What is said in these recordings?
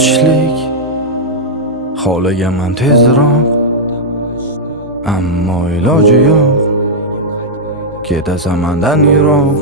yoshlik xohlaganman tezroq, ammo iloji yo'q, ketasan mendan yiroq.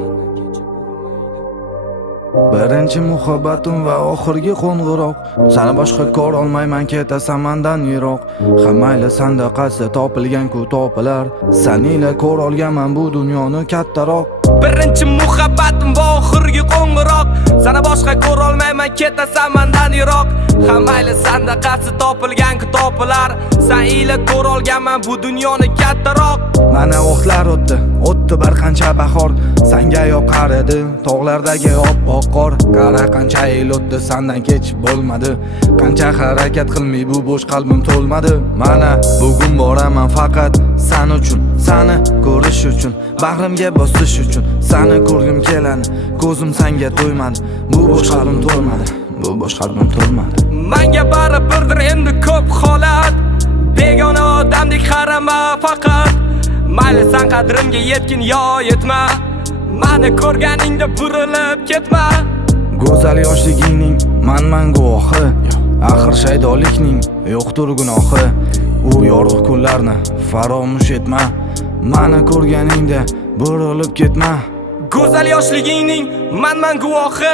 Birinchi muhabbatim va oxirgi qo'ng'iroq, seni boshqa ko'ra olmayman, ketasan mendan yiroq. Hammayla sanda qaysi topilgan-ku topilar, senila ko'ra olganman bu dunyoni kattaroq. Birinchi muhabbatim va oxirgi qo'ng'iroq, seni boshqa ko'ra olmayman, ketasan mendan yiroq. Hammayla sanda qaysi topilgan-ku topilar, senila ko'ra olganman bu dunyoni kattaroq. Mana vaqtlar o'tdi bir qancha bahor, senga yoqar edi tog'lardagi oppoq qor. Qara qancha yil o'tdi, sendan kech bo'lmadi, qancha harakat qilmay bu bo'sh qalbim to'lmadi. Mana bugun boraman faqat sen uchun, seni ko'rish uchun, bag'rimga bosish uchun. Seni ko'rgim keladi, ko'zim senga to'ymadi, bu bo'sh qalbim to'lmadi, bu bo'sh qalbim to'lmadi. Menga baribirdir endi ko'p holat, begona odamdek qarama faqat. Mayli sen qadrimga yetgin yo yetma, meni ko'rganingda burilib ketma. Go'zal yoshligingning man guvohi, axir shaydonlikning yo'qdir gunohi. U yorug' kunlarni faromush etma, meni ko'rganingda burilib ketma. Go'zal yoshligingning man guvohi,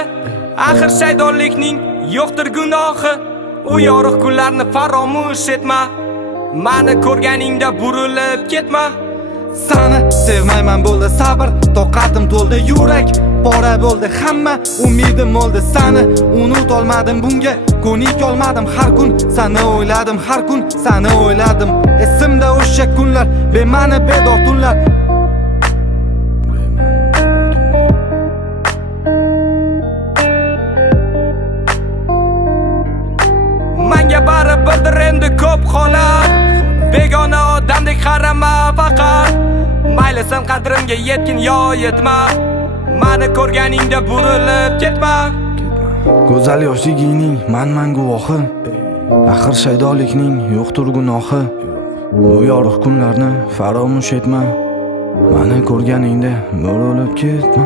axir shaydonlikning yo'qdir gunohi. U yorug' kunlarni faromush etma, meni ko'rganingda burilib ketma. Seni sevmayman bo'ldi sabr, toqatim to'ldi yurak, pora bo'ldi hamma, umidim o'ldi. Seni unut olmadim, bunga ko'nik olmadim. Har kun seni o'yladim, har kun seni o'yladim. Esimda o'sha kunlar, bema'ni bedor tunlar. Menga baribirdir endi ko'p holat, begona odamdek qarama faqat. Mayli sen qadrimga yetgin yo yetma, meni ko'rganingda burilib ketma. Go'zal yoshligingning man guvohi, axir shaydonlikning yo'qdir gunohi. U yorug' kunlarni faromush etma, meni ko'rganingda burilib ketma.